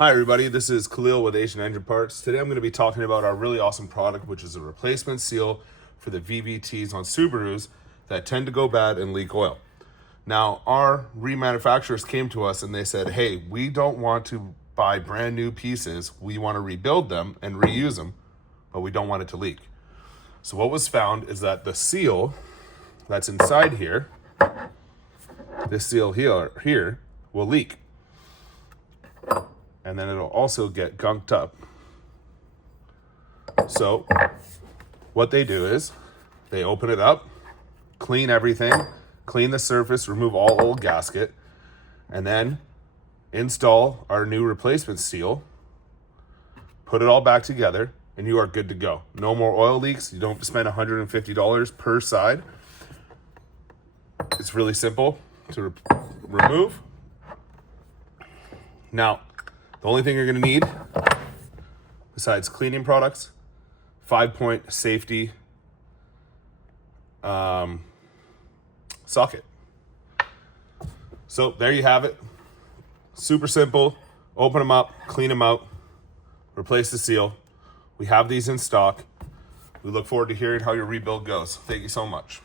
Hi everybody, this is Khalil with Asian Engine Parts. Today I'm going to be talking about our really awesome product, which is a replacement seal for the VVTs on Subarus that tend to go bad and leak oil. Now, our remanufacturers came to us and they said, hey, we don't want to buy brand new pieces. We want to rebuild them and reuse them, but we don't want it to leak. So what was found is that the seal that's inside here, this seal here will leak. And then it'll also get gunked up. So what they do is they open it up, clean everything, clean the surface, remove all old gasket, and then install our new replacement seal, put it all back together, and you are good to go. No more oil leaks. You don't spend $150 per side. It's really simple to remove. Now, the only thing you're going to need, besides cleaning products, 5-point safety socket. So there you have it. Super simple. Open them up, clean them out, replace the seal. We have these in stock. We look forward to hearing how your rebuild goes. Thank you so much.